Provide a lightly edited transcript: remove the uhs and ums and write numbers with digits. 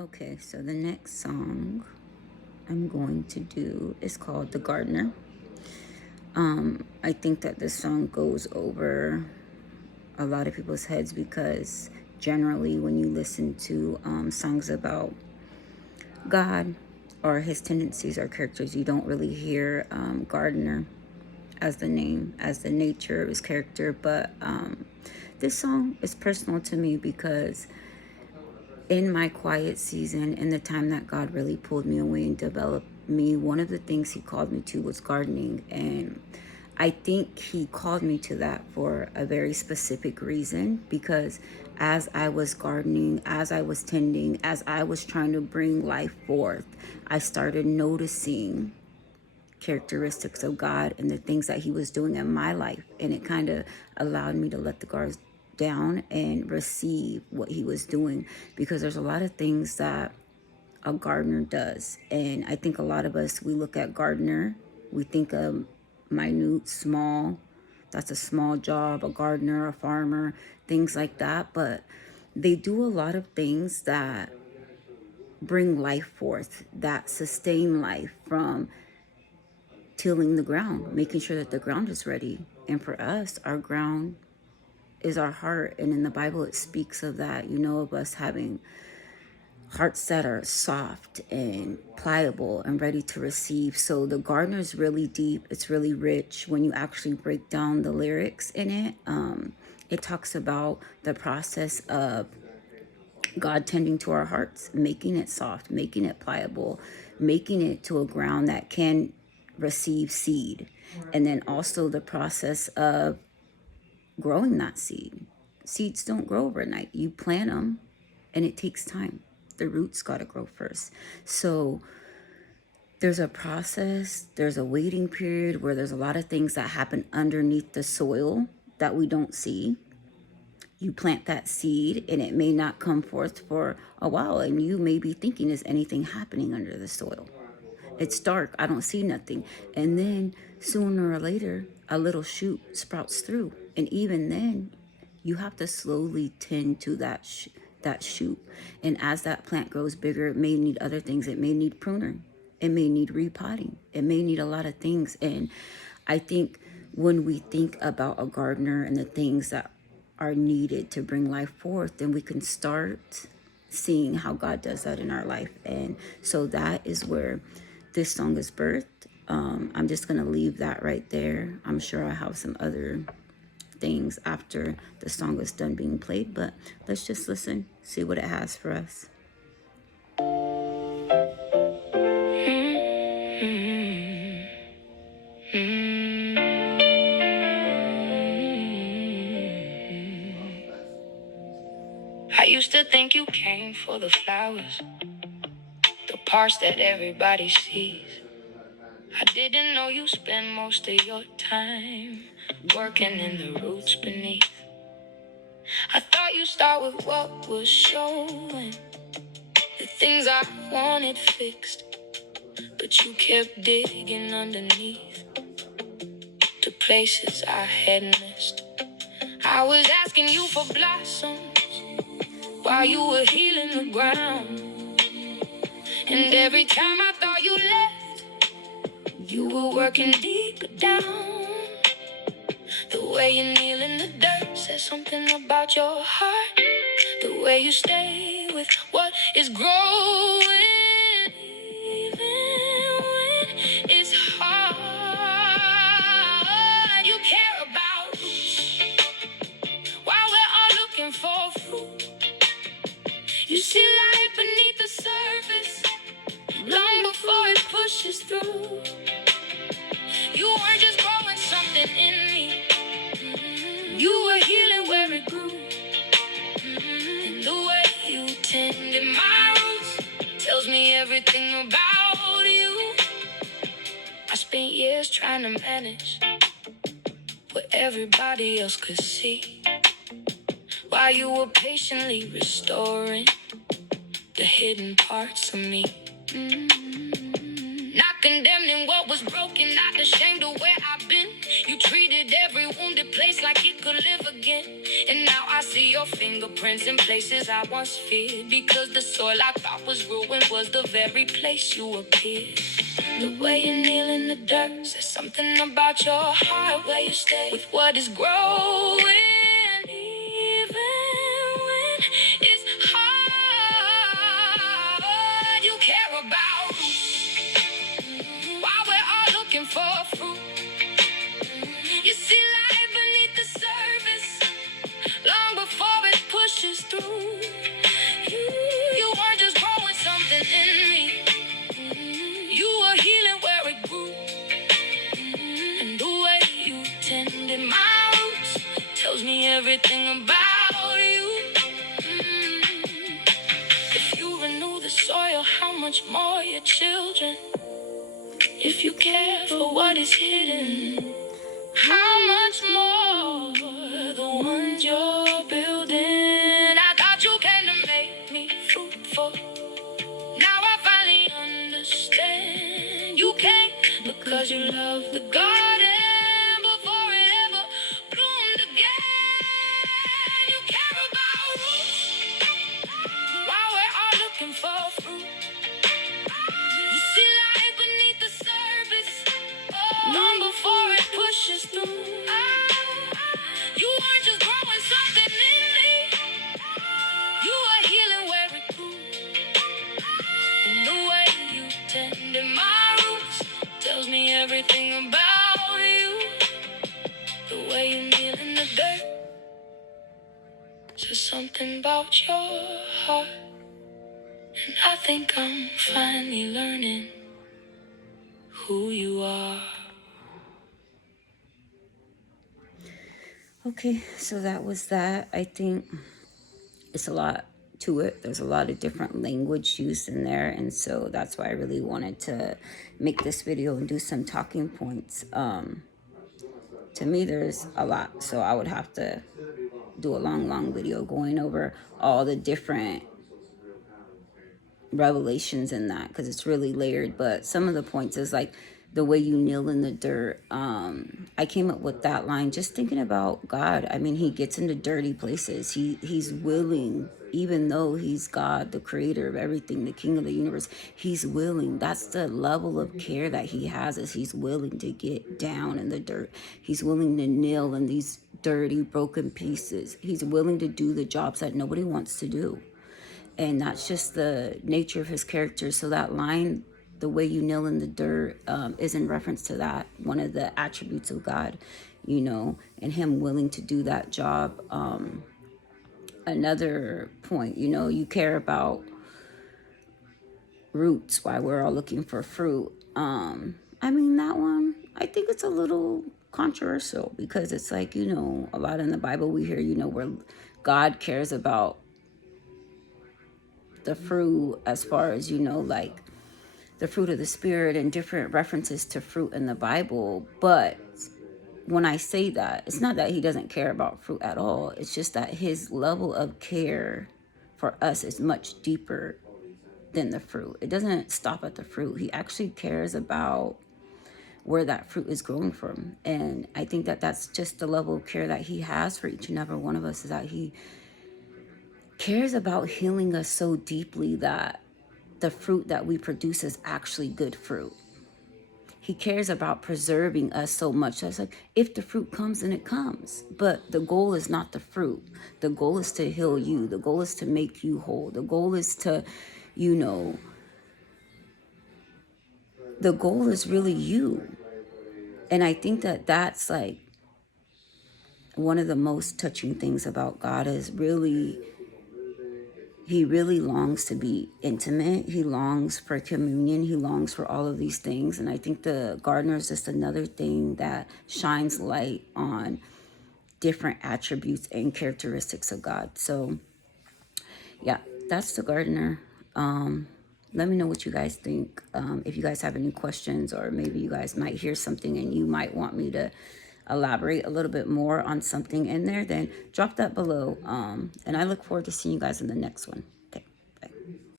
Okay, so the next song I'm going to do is called The Gardener. I think that this song goes over a lot of people's heads because generally when you listen to songs about God or his tendencies or characters, you don't really hear gardener as the name, as the nature of his character. But this song is personal to me because in my quiet season, in the time that God really pulled me away and developed me, one of the things he called me to was gardening. And I think he called me to that for a very specific reason, because as I was gardening, as I was tending, as I was trying to bring life forth, I started noticing characteristics of God and the things that he was doing in my life. And it kind of allowed me to let the guards down and receive what he was doing, because there's a lot of things that a gardener does. And I think a lot of us, we look at gardener, we think of minute, small, that's a small job, a gardener, a farmer, things like that. But they do a lot of things that bring life forth, that sustain life, from tilling the ground, making sure that the ground is ready. And for us, our ground is our heart. And in the Bible, it speaks of that, of us having hearts that are soft and pliable and ready to receive. So the gardener is really deep. It's really rich when you actually break down the lyrics in it. It talks about the process of God tending to our hearts, making it soft, making it pliable, making it to a ground that can receive seed. And then also the process of growing that seed. Seeds don't grow overnight. You plant them and it takes time. The roots got to grow first. So there's a process, there's a waiting period where there's a lot of things that happen underneath the soil that we don't see. You plant that seed and it may not come forth for a while, and you may be thinking, is anything happening under the soil? It's dark, I don't see nothing. And then sooner or later, a little shoot sprouts through. And even then, you have to slowly tend to that shoot. And as that plant grows bigger, it may need other things. It may need pruning. It may need repotting. It may need a lot of things. And I think when we think about a gardener and the things that are needed to bring life forth, then we can start seeing how God does that in our life. And so that is where this song is birthed. I'm just going to leave that right there. I'm sure I have some other things after the song is done being played, but let's just listen, see what it has for us. I used to think you came for the flowers, the parts that everybody sees. I didn't know you spend most of your time working in the roots beneath. I thought you start with what was showing, the things I wanted fixed, but you kept digging underneath the places I had missed. I was asking you for blossoms while you were healing the ground, and every time I thought you left, you were working deeper down. The way you kneel in the dirt says something about your heart. The way you stay with what is growing, even when it's hard. You care about roots while we're all looking for fruit. You see light beneath the surface long before it pushes through. You weren't just growing something in me, you were healing where it grew. And the way you tended my roots tells me everything about you. I spent years trying to manage what everybody else could see, while you were patiently restoring the hidden parts of me. Not condemning what was broken, not ashamed of where I've been. You treated every wounded place like it could live again. And now I see your fingerprints in places I once feared. Because the soil I thought was ruined was the very place you appeared. The way you kneel in the dirt says something about your heart, where you stay with what is growing. Even when it's hard, you care about while we're all looking for fruit. You see light beneath the surface long before it pushes through. You weren't just growing something in me, you were healing where it grew. And the way you tended my roots tells me everything about you. If you renew the soil, how much more your children? If you care for what is hidden, how much more the ones you're building? I thought you came to make me fruitful. Now I finally understand. You came because you love the garden before it ever bloomed again. You care about roots while we're all looking for fruit. You see light beneath the surface long before it pushes through. You weren't just growing something in me, you were healing where it grew. And the way you tended my roots tells me everything about you. The way you kneel in the dirt says something about your heart. And I think I'm finally learning who you are. Okay, so that was that. I think it's a lot to it. There's a lot of different language used in there, and so that's why I really wanted to make this video and do some talking points. To me, there's a lot, so I would have to do a long video going over all the different revelations in that, because it's really layered. But some of the points is like the way you kneel in the dirt. I came up with that line just thinking about God. I mean, he gets into dirty places. He's willing, even though he's God, the creator of everything, the king of the universe, he's willing. That's the level of care that he has, is he's willing to get down in the dirt. He's willing to kneel in these dirty, broken pieces. He's willing to do the jobs that nobody wants to do. And that's just the nature of his character. So that line, the way you kneel in the dirt, is in reference to that, one of the attributes of God, and him willing to do that job. Another point, you care about roots while we're all looking for fruit. I mean, that one, I think it's a little controversial, because it's like, a lot in the Bible we hear, where God cares about the fruit, as far as like the fruit of the spirit and different references to fruit in the Bible. But when I say that, it's not that he doesn't care about fruit at all. It's just that his level of care for us is much deeper than the fruit. It doesn't stop at the fruit. He actually cares about where that fruit is growing from. And I think that that's just the level of care that he has for each and every one of us, is that he cares about healing us so deeply that the fruit that we produce is actually good fruit. He cares about preserving us so much. That's like, if the fruit comes, then it comes. But the goal is not the fruit. The goal is to heal you. The goal is to make you whole. The goal is to, the goal is really you. And I think that that's like one of the most touching things about God, is really, he really longs to be intimate. He longs for communion. He longs for all of these things. And I think the gardener is just another thing that shines light on different attributes and characteristics of God. So yeah, that's the gardener. Let me know what you guys think. If you guys have any questions, or maybe you guys might hear something and you might want me to elaborate a little bit more on something in there, then drop that below. And I look forward to seeing you guys in the next one.